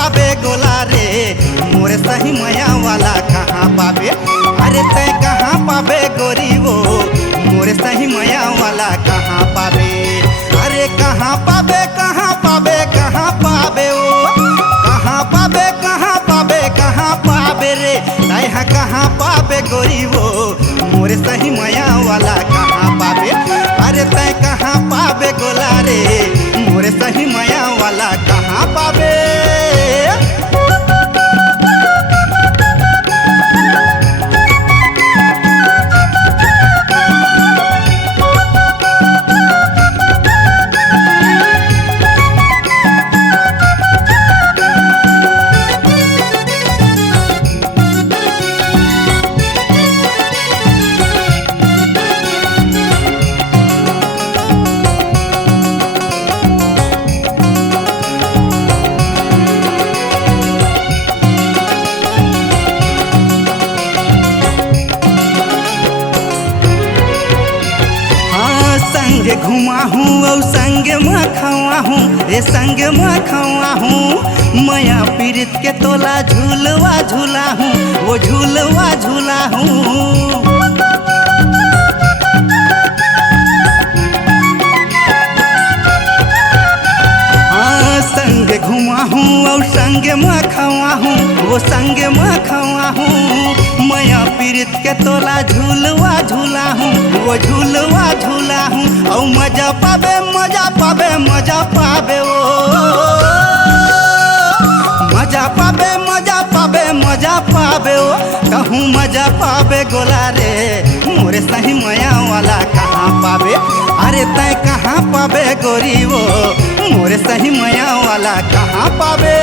पाबे गोला रे मोरे सही मया वाला कहाँ पाबे। अरे तय कहाँ पाबे गोरी वो मोरे सही मया वाला कहाँ पाबे। अरे कहाँ पाबे कहाँ पाबे कहाँ पाबे ओ कहाँ पाबे कहाँ पाबे कहाँ पाबे रे तय कहाँ पाबे गोरी वो मोरे सही मया वाला कहाँ पाबे। अरे तय कहाँ पाबे गोला रे मोरे सही मया वाला कहाँ पाबे। संग घुमा हूँ और संग में खवा हूँ रे संग में खवा हूँ मया पीड़ित के तोला झूलवा झूला हूँ वो झूलवा झूला हूँ। संग घुमा हूँ और संग में खवा हूँ वो संग में खवा हूँ मया पीड़ित के तोला झूलवा झूला हूँ वो झूलवा झूला हूँ और मजा पाबे मजा पाबे मजा पाबे ओ मजा पाबे मजा पाबे मजा पाबे ओ कहूँ मजा पाबे गोला रे मोरे सही मया वाला कहाँ पाबे। अरे तय कहाँ पाबे गोरी वो मोरे सही मया वाला कहाँ पाबे।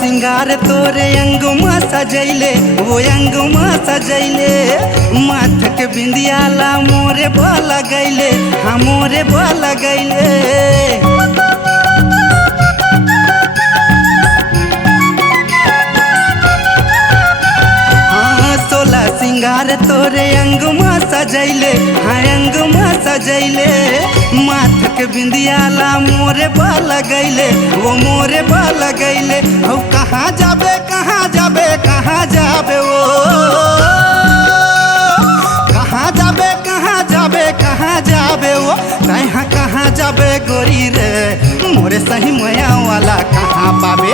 सिंगार तोरे अंगमा सजैले वो अंगमा सजैले माथ के बिंदियाला मोरे बल गैले हाँ मोरे बल गैले। हाँ 16 सिंगार तोरे अंगमा सजैले हाँ अंगमा सजैले माथ के बिंदियाला मोरे बल गैले वो मोरे बल गैले। औ कहाँ जाबे कहाँ जाबे कहाँ जाबे ओ कहाँ जाबे कहाँ जाबे कहाँ जाबे ओ तहाँ कहाँ जाबे गोरी रे मोरे सही मया वाला कहाँ पाबे।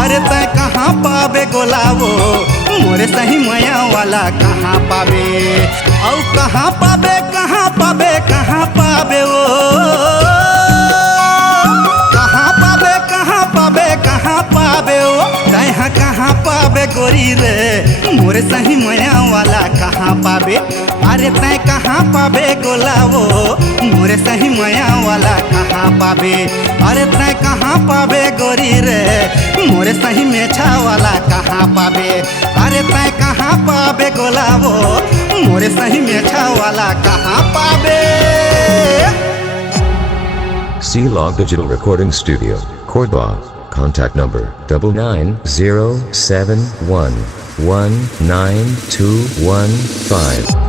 अरे तय कहाँ पाबे गोला वो मोरे सही मया वाला कहाँ पाबे। औ कहाँ पाबे कहाँ पाबे कहाँ पाबे ओ कहाँ पाबे कहाँ पाबे कहाँ पाबे ओ तहाँ कहाँ पाबे गोरी रे मोरे सही मया वाला कहाँ पाबे। अरे तय कहाँ पाबे गोला वो मोरे सही मया वाला कहाँ पाबे। अरे तय कहाँ पाबे गोरी रे मोरे सही मेछा वाला कहाँ पाबे। अरे तय कहाँ पाबे गोला वो मोरे सही मेछा वाला कहाँ पाबे। C-Log Digital Recording Studio, Cordoba. Contact number 9907119215.